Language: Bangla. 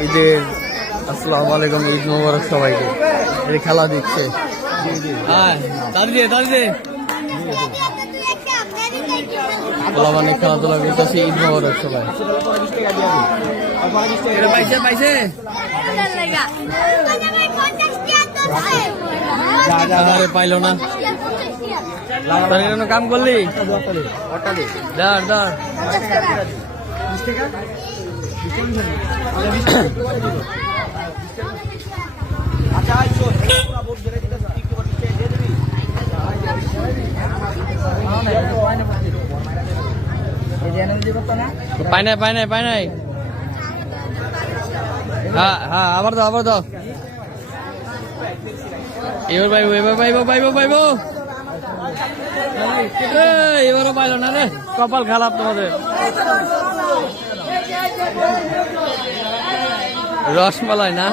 ঈদের আসসালামু আলাইকুম, ঈদ মোবারক সবাইকে। এই খেলা দিচ্ছে, মানে খেলাধুলা করতেছে। ঈদ মোবারক সবাই। পাইলো না, কাম করলি দাঁড় দাঁড়। পাই নাই পাই নাই পাই নাই। হ্যাঁ হ্যাঁ, আবার দাও আবার দাও। এবার পাইবো এবার পাইবো পাইবো পাইবো। এবারও পাইল না রে, কপাল খারাপ তোমাদের। রসমালাই না।